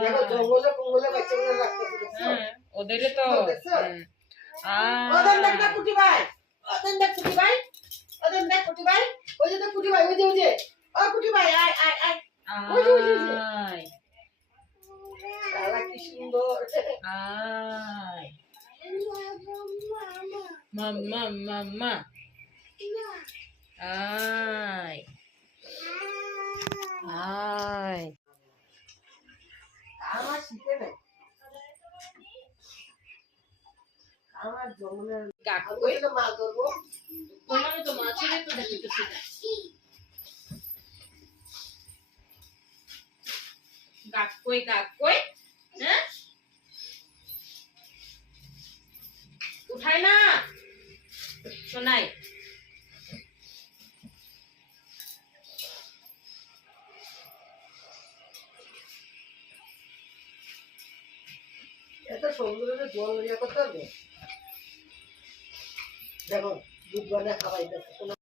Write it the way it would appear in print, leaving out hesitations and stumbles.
দেখো দেখো জঙ্গলে কঙ্গলে বাচ্চাগুলো রাখতেছে দেখছো ওদের তো ওদের দেখ না কুটি ভাই ওদের দেখ কুটি ভাই ওদের দেখ কুটি ভাই ওই যে কুটি ভাই ওই যে ও কুটি ভাই আয় আয় আয় ওই যে আয় শালা কি সুন্দর আয় মাম্মা মাম্মা আয় আয় আমার শীতে নাই আমার জঙ্গলের কাকু কইলে মাছ ধরবো তোমার তো মাছের তো দেখতেছি কাকই হ্যাঁ উঠাই না শোনাই এত সমুদ্রে জল ইয়ে করতে হবে দেখো দুধ বানিয়ে খাওয়াইতেছে